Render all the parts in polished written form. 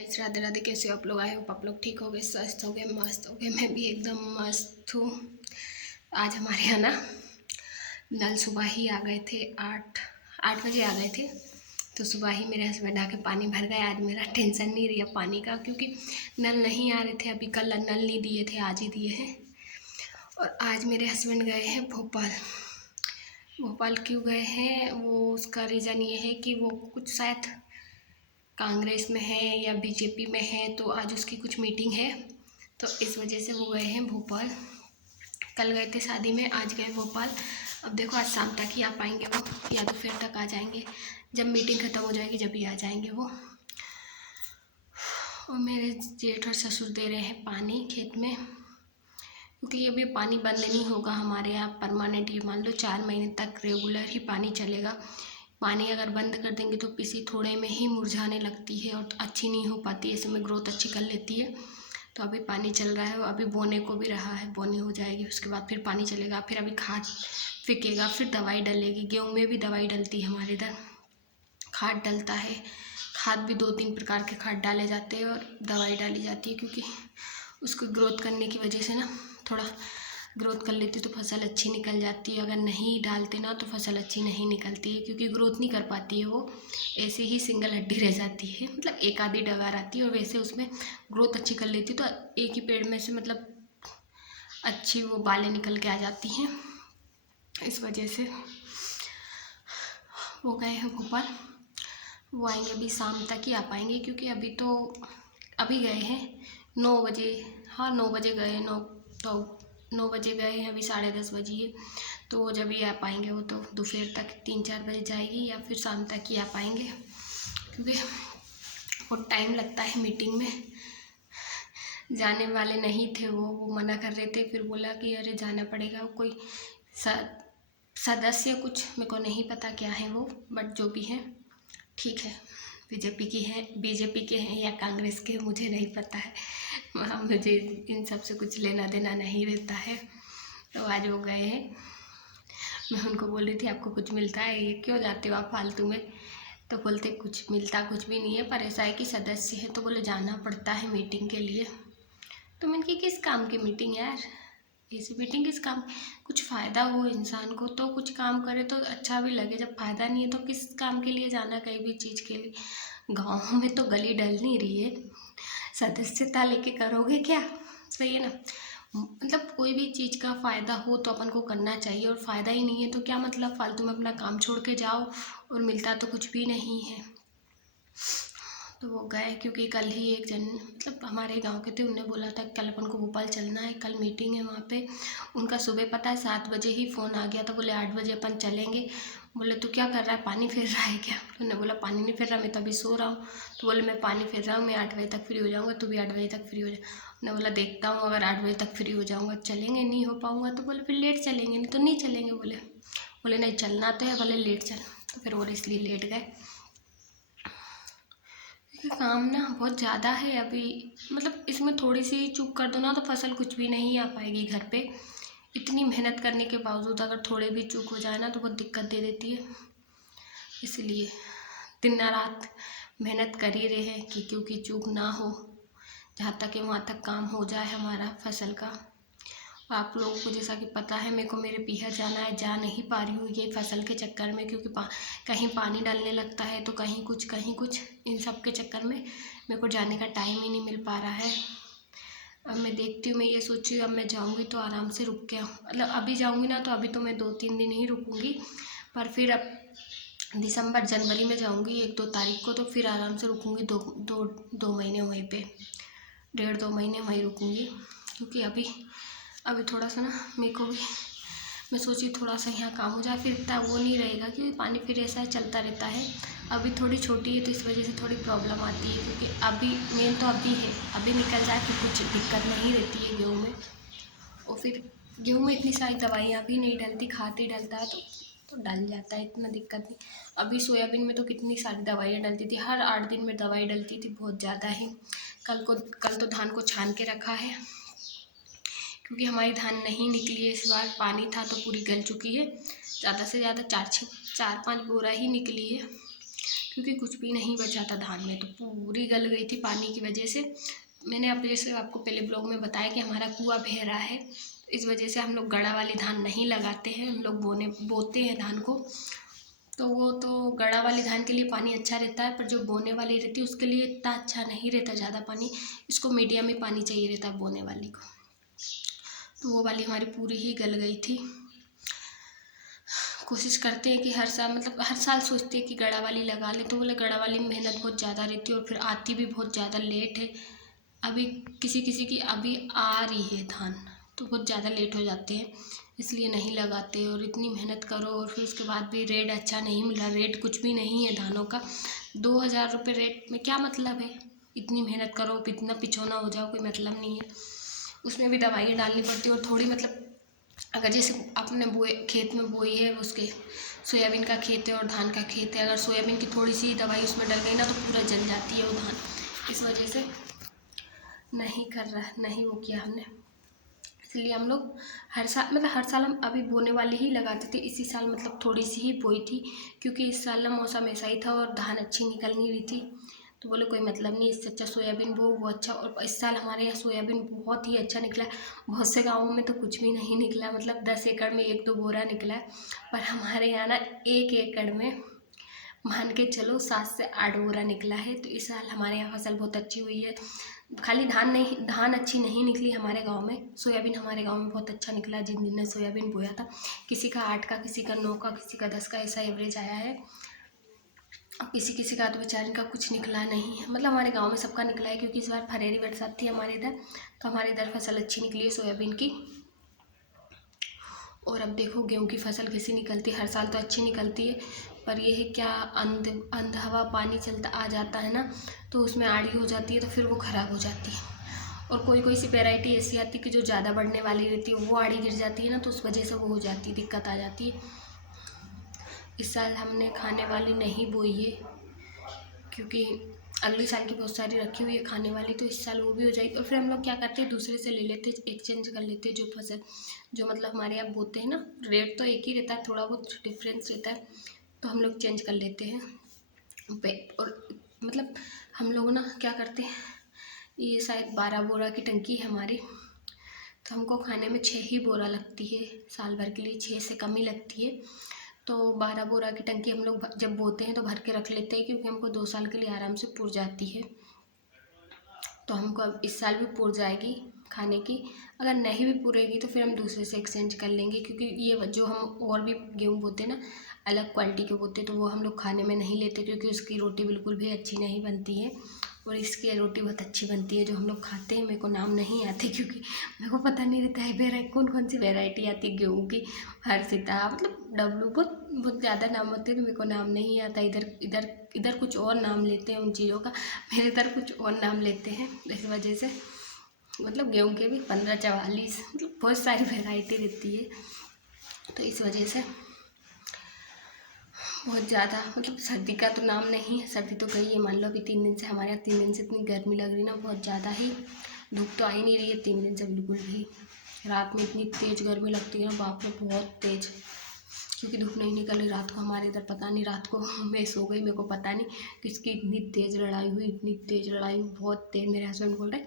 Guys Radhe Radhe. कैसे हो आप लोग? आए हो आप लोग ठीक हो गए, स्वस्थ हो गए, मस्त हो गए। मैं भी एकदम मस्त हूँ। आज हमारे यहाँ ना नल सुबह ही आ गए थे, 8 बजे आ गए थे। तो सुबह ही मेरे हस्बैंड आके पानी भर गए। आज मेरा टेंशन नहीं रहा पानी का, क्योंकि नल नहीं आ रहे थे अभी। कल नल नहीं दिए थे, आज ही दिए हैं। और आज मेरे हस्बैंड गए हैं भोपाल। भोपाल क्यों गए हैं, वो उसका रीज़न ये है कि वो कुछ शायद कांग्रेस में है या बीजेपी में है, तो आज उसकी कुछ मीटिंग है, तो इस वजह से वो गए हैं भोपाल। कल गए थे शादी में, आज गए भोपाल। अब देखो आज शाम तक ही आ पाएंगे वो, या तो फिर तक आ जाएंगे। जब मीटिंग ख़त्म हो जाएगी जब ही आ जाएंगे वो। और मेरे जेठ और ससुर दे रहे हैं पानी खेत में, क्योंकि अभी पानी बंद नहीं होगा हमारे यहाँ परमानेंट। ये मान लो 4 महीने तक रेगुलर ही पानी चलेगा। पानी अगर बंद कर देंगे तो पीसी थोड़े में ही मुरझाने लगती है और अच्छी नहीं हो पाती, ऐसे में ग्रोथ अच्छी कर लेती है। तो अभी पानी चल रहा है, अभी बोने को भी रहा है, बोने हो जाएगी उसके बाद फिर पानी चलेगा। फिर अभी खाद फेंकेगा, फिर दवाई डलेगी। गेहूँ में भी दवाई डलती है हमारे इधर, खाद डलता है। खाद भी 2-3 प्रकार के खाद डाले जाते हैं और दवाई डाली जाती है, क्योंकि उसको ग्रोथ करने की वजह से ना थोड़ा ग्रोथ कर लेती तो फसल अच्छी निकल जाती है। अगर नहीं डालते ना तो फसल अच्छी नहीं निकलती है, क्योंकि ग्रोथ नहीं कर पाती है वो, ऐसे ही सिंगल हड्डी रह जाती है। मतलब एक आधी डगार आती है, और वैसे उसमें ग्रोथ अच्छी कर लेती तो एक ही पेड़ में से मतलब अच्छी वो बालें निकल के आ जाती हैं। इस वजह से वो गए हैं भोपाल। वो आएंगे अभी शाम तक ही आ पाएंगे, क्योंकि अभी गए हैं 9 बजे। हाँ 9 बजे गए हैं, 9 बजे गए हैं, अभी 10:30 बजे। तो वो जब ही आ पाएंगे वो तो दोपहर तक 3-4 बजे जाएगी, या फिर शाम तक ही आ पाएंगे, क्योंकि बहुत टाइम लगता है मीटिंग में। जाने वाले नहीं थे वो मना कर रहे थे। फिर बोला कि अरे जाना पड़ेगा। कोई सदस्य कुछ मेरे को नहीं पता क्या है वो, बट जो भी है ठीक है। बीजेपी के हैं या कांग्रेस के, मुझे नहीं पता है। मुझे इन सब से कुछ लेना देना नहीं रहता है। तो आज वो गए हैं। मैं उनको बोल रही थी आपको कुछ मिलता है, ये क्यों जाते हो आप फालतू में? तो बोलते कुछ मिलता कुछ भी नहीं है, पर ऐसा है कि सदस्य है तो बोले जाना पड़ता है मीटिंग के लिए। तो मैंने कहा किस काम की मीटिंग यार, ऐसी मीटिंग किस काम? कुछ फ़ायदा हो इंसान को तो कुछ काम करे तो अच्छा भी लगे। जब फ़ायदा नहीं है तो किस काम के लिए जाना कहीं भी चीज़ के लिए? गाँव में तो गली डल नहीं रही है, सदस्यता लेके करोगे क्या? सही है ना। मतलब कोई भी चीज़ का फ़ायदा हो तो अपन को करना चाहिए, और फ़ायदा ही नहीं है तो क्या मतलब फालतू में अपना काम छोड़ के जाओ और मिलता तो कुछ भी नहीं है। तो वो गए, क्योंकि कल ही एक जन मतलब हमारे गांव के थे, उन्होंने बोला था कल अपन को भोपाल चलना है, कल मीटिंग है वहाँ पे। उनका सुबह पता है 7 बजे ही फ़ोन आ गया था, बोले 8 बजे अपन चलेंगे। बोले तू क्या कर रहा है, पानी फेर रहा है क्या? तो उन्होंने बोला पानी नहीं फेर रहा, मैं तो अभी सो रहा हूँ। तो बोले मैं पानी फेर रहा हूँ, मैं 8 बजे तक फ्री हो जाऊँगा, तू भी 8 बजे तक फ्री हो जा। उन्होंने बोला देखता हूँ, अगर 8 बजे तक फ्री हो जाऊँगा चलेंगे, नहीं हो पाऊँगा तो बोले फिर लेट चलेंगे, नहीं तो नहीं चलेंगे। बोले नहीं चलना तो है, बोले लेट चल। तो फिर और इसलिए लेट गए। काम ना बहुत ज़्यादा है अभी, मतलब इसमें थोड़ी सी चूक कर दो ना तो फसल कुछ भी नहीं आ पाएगी घर पे। इतनी मेहनत करने के बावजूद अगर थोड़े भी चूक हो जाए ना तो बहुत दिक्कत दे देती है। इसलिए दिन रात मेहनत कर ही रहे हैं कि क्योंकि चूक ना हो, जहाँ तक है वहाँ तक काम हो जाए हमारा फसल का। आप लोगों को जैसा कि पता है, मेरे को मेरे पीहर जाना है, जा नहीं पा रही हूँ ये फसल के चक्कर में, क्योंकि कहीं पानी डालने लगता है तो कहीं कुछ इन सब के चक्कर में मेरे को जाने का टाइम ही नहीं मिल पा रहा है। अब मैं देखती हूँ, मैं ये सोची हूँ अब मैं जाऊँगी तो आराम से रुक के आऊँ। मतलब अभी जाऊँगी ना तो अभी तो मैं 2-3 दिन ही रुकूँगी, पर फिर अब दिसंबर जनवरी में जाऊँगी 1-2 तारीख को, तो फिर आराम से रुकूँगी 2 महीने वहीं पे, 1.5-2 महीने वहीं रुकूँगी। क्योंकि अभी थोड़ा सा ना मेरे को भी, मैं सोची थोड़ा सा यहाँ काम हो जाए, फिर इतना वो नहीं रहेगा, क्योंकि पानी फिर ऐसा चलता रहता है। अभी थोड़ी छोटी है तो इस वजह से थोड़ी प्रॉब्लम आती है, क्योंकि अभी मेन तो अभी है, अभी निकल जाए फिर कुछ दिक्कत नहीं रहती है गेहूँ में। और फिर गेहूँ में इतनी सारी दवाइयाँ भी नहीं डलती, खाद ही डलता है तो डल जाता है, इतना दिक्कत नहीं। अभी सोयाबीन में तो कितनी सारी दवाइयाँ डलती थी, हर 8 दिन में दवाई डलती थी, बहुत ज़्यादा ही। कल तो धान को छान के रखा है, क्योंकि हमारी धान नहीं निकली है इस बार। पानी था तो पूरी गल चुकी है, ज़्यादा से ज़्यादा 4-5 बोरा ही निकली है, क्योंकि कुछ भी नहीं बचा था धान में, तो पूरी गल गई थी पानी की वजह से। मैंने अब जैसे आपको पहले ब्लॉग में बताया कि हमारा कुआँ बह रहा है, इस वजह से हम लोग गड़ा वाली धान नहीं लगाते हैं, हम लोग बोते हैं धान को। तो वो तो गड़ा वाली धान के लिए पानी अच्छा रहता है, पर जो बोने वाली रहती है उसके लिए इतना अच्छा नहीं रहता ज़्यादा पानी, इसको मीडियम में पानी चाहिए रहता है बोने वाली को। तो वो वाली हमारी पूरी ही गल गई थी। कोशिश करते हैं कि हर साल, मतलब हर साल सोचते हैं कि गड़ा वाली लगा ले, तो बोले गड़ा वाली में मेहनत बहुत ज़्यादा रहती है और फिर आती भी बहुत ज़्यादा लेट है। अभी किसी किसी की अभी आ रही है धान, तो बहुत ज़्यादा लेट हो जाते हैं, इसलिए नहीं लगाते। और इतनी मेहनत करो और फिर उसके बाद भी रेट अच्छा नहीं मिल रहा, रेट कुछ भी नहीं है धानों का। 2000 रुपये रेट में क्या मतलब है, इतनी मेहनत करो इतना पिछौना हो जाओ, कोई मतलब नहीं है। उसमें भी दवाइयाँ डालनी पड़ती है और थोड़ी, मतलब अगर जैसे आपने बोए खेत में बोई है, उसके सोयाबीन का खेत है और धान का खेत है, अगर सोयाबीन की थोड़ी सी दवाई उसमें डल गई ना तो पूरा जल जाती है वो धान। इस वजह से नहीं वो किया हमने। इसलिए हम लोग हर साल, मतलब हर साल हम अभी बोने वाली ही लगाते थे, इसी साल मतलब थोड़ी सी ही बोई थी, क्योंकि इस साल ना मौसम ऐसा ही था और धान अच्छी निकल नहीं रही थी। तो बोले कोई मतलब नहीं, इससे अच्छा सोयाबीन वो अच्छा। और इस साल हमारे यहाँ सोयाबीन बहुत ही अच्छा निकला। बहुत से गाँवों में तो कुछ भी नहीं निकला, मतलब 10 एकड़ में 1-2 बोरा निकला है, पर हमारे यहाँ ना 1 एकड़ में मान के चलो 7 से 8 बोरा निकला है। तो इस साल हमारे यहाँ फसल बहुत अच्छी हुई है। खाली धान नहीं, धान अच्छी नहीं निकली हमारे गांव में, सोयाबीन हमारे गांव में बहुत अच्छा निकला। जिन जिन ने सोयाबीन बोया था, किसी का 8 का, किसी का 9 का, किसी का 10 का, ऐसा एवरेज आया है। किसी किसी का तो बेचारे का कुछ निकला नहीं है, मतलब हमारे गांव में सबका निकला है, क्योंकि इस बार फरेरी बरसात थी हमारे इधर, तो हमारे इधर फसल अच्छी निकली है सोयाबीन की। और अब देखो गेहूं की फसल कैसी निकलती है, हर साल तो अच्छी निकलती है, पर ये है क्या, अंध हवा पानी चलता आ जाता है ना, तो उसमें आड़ी हो जाती है, तो फिर वो ख़राब हो जाती है। और कोई कोई सी वैरायटी ऐसी आती है कि जो ज़्यादा बढ़ने वाली रहती है, वो आड़ी गिर जाती है ना, तो उस वजह से वो हो जाती है, दिक्कत आ जाती है। इस साल हमने खाने वाली नहीं बोई है, क्योंकि अगले साल की बहुत सारी रखी हुई है खाने वाली, तो इस साल वो भी हो जाएगी। और फिर हम लोग क्या करते हैं, दूसरे से ले लेते, एक्सचेंज कर लेते हैं, जो फसल जो मतलब हमारे यहाँ बोते हैं ना, रेट तो एक ही रहता है, थोड़ा बहुत डिफरेंस रहता है, तो हम लोग चेंज कर लेते हैं। और मतलब हम लोग ना क्या करते हैं, ये शायद 12 बोरा की टंकी है हमारी, तो हमको खाने में 6 ही बोरा लगती है, साल भर के लिए 6 से कम ही लगती है। तो 12 बोरा की टंकी हम लोग जब बोते हैं तो भर के रख लेते हैं, क्योंकि हमको 2 साल के लिए आराम से पुर जाती है। तो हमको अब इस साल भी पुर जाएगी खाने की। अगर नहीं भी पुरेगी तो फिर हम दूसरे से एक्सचेंज कर लेंगे, क्योंकि ये जो हम और भी गेहूँ बोते हैं ना, अलग क्वालिटी के बोते हैं, तो वो हम लोग खाने में नहीं लेते, क्योंकि उसकी रोटी बिल्कुल भी अच्छी नहीं बनती है। और इसकी रोटी बहुत अच्छी बनती है जो हम लोग खाते हैं। मेरे को नाम नहीं आते, क्योंकि मेरे को पता नहीं रहता है कौन कौन सी वैरायटी आती है गेहूँ की, हर्षिता, मतलब डब्लू, बहुत बहुत ज़्यादा नाम होते हैं, तो मेरे को नाम नहीं आता। इधर इधर इधर कुछ और नाम लेते हैं उन चीज़ों का, मेरे इधर कुछ और नाम लेते हैं, इस वजह से। मतलब गेहूँ के भी 15-44, मतलब बहुत सारी वैरायटी रहती है, तो इस वजह से बहुत ज़्यादा, मतलब सर्दी का तो नाम नहीं है, सर्दी तो गई है, मान लो अभी 3 दिन से हमारे यहाँ 3 दिन से इतनी गर्मी लग रही ना, बहुत ज़्यादा ही। धूप तो आ ही नहीं रही है 3 दिन से बिल्कुल भी। रात में इतनी तेज़ गर्मी लगती है ना, बाप रे बहुत तेज़, क्योंकि धूप नहीं निकल रही रात को हमारे इधर। पता नहीं रात को मैं सो गई, मेरे को पता नहीं किसकी इतनी तेज़ लड़ाई हुई, इतनी तेज़ लड़ाई हुई, बहुत तेज़। मेरे हस्बैंड बोल रहे,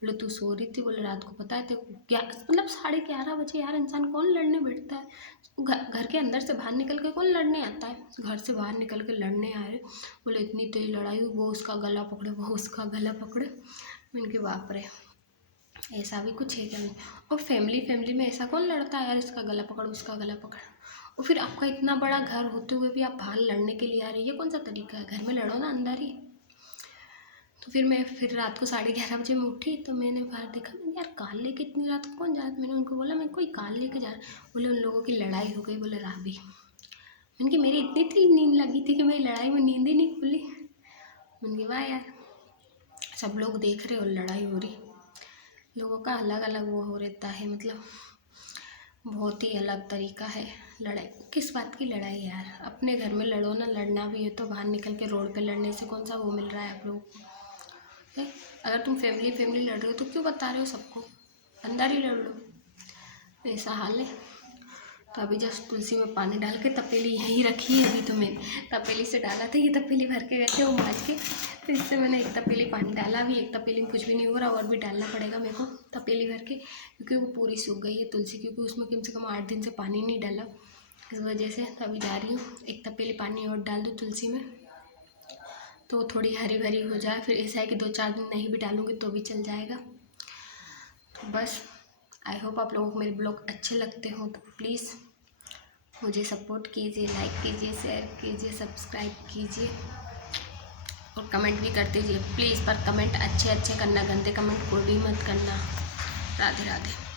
बोले तू सो रही थी, बोले रात को पता है तेरे को क्या, मतलब 11:30 बजे यार इंसान कौन लड़ने बैठता है, घर के अंदर से बाहर निकल के कौन लड़ने आता है, घर से बाहर निकल के लड़ने आए। बोले इतनी तेज़ लड़ाई हुई, वो उसका गला पकड़े, वो उसका गला पकड़े। मैंने कहा बाप रे, ऐसा भी कुछ है क्या नहीं। और फैमिली में ऐसा कौन लड़ता है यार, इसका गला पकड़, उसका गला पकड़। और फिर आपका इतना बड़ा घर होते हुए भी आप बाहर लड़ने के लिए आ रही है, कौन सा तरीका है, घर में लड़ो ना अंदर ही। तो फिर रात को 11:30 बजे मैं उठी, तो मैंने बाहर देखा, मैंने यार कार लेके इतनी रात को कौन जा रहा है। मैंने उनको बोला मैं कोई कार लेके जा रहा है, बोले उन लोगों की लड़ाई हो गई, बोले राबी। मैंने कहा मेरी इतनी थी नींद लगी थी कि मेरी लड़ाई में नींद ही नहीं खुली। मैंने कहा वाह यार, सब लोग देख रहे और लड़ाई हो रही। लोगों का अलग अलग वो हो रहता है, मतलब बहुत ही अलग तरीका है। लड़ाई किस बात की लड़ाई यार, अपने घर में लड़ो ना, लड़ना भी है तो बाहर निकल के रोड पे लड़ने से कौन सा वो मिल रहा है आप लोगों को, है? अगर तुम फैमिली लड़ रहे हो तो क्यों बता रहे हो सबको, अंदर ही लड़ लो, ऐसा हाल है। तो अभी जस्ट तुलसी में पानी डाल के तपेली यहीं रखी है। अभी तो मैंने तपेली से डाला था, ये तपेली भर के गए थे वो माँज के, तो इससे मैंने एक तपेली पानी डाला। अभी एक तपेली में कुछ भी नहीं हो रहा, और भी डालना पड़ेगा मेरे को तपेली भर के, क्योंकि वो पूरी सूख गई है तुलसी, क्योंकि उसमें कम से कम 8 दिन से पानी नहीं डाला, इस वजह से। तो अभी जा रही हूँ, एक तपेली पानी और डाल दूँ तुलसी में, तो थोड़ी हरी भरी हो जाए। फिर ऐसा है कि 2-4 दिन नहीं भी डालूँगी तो भी चल जाएगा। तो बस आई होप आप लोगों को मेरे ब्लॉग अच्छे लगते हो, तो प्लीज़ मुझे सपोर्ट कीजिए, लाइक कीजिए, शेयर कीजिए, सब्सक्राइब कीजिए और कमेंट भी करते रहिए प्लीज़। पर कमेंट अच्छे अच्छे करना, गंदे कमेंट कोई भी मत करना। राधे राधे।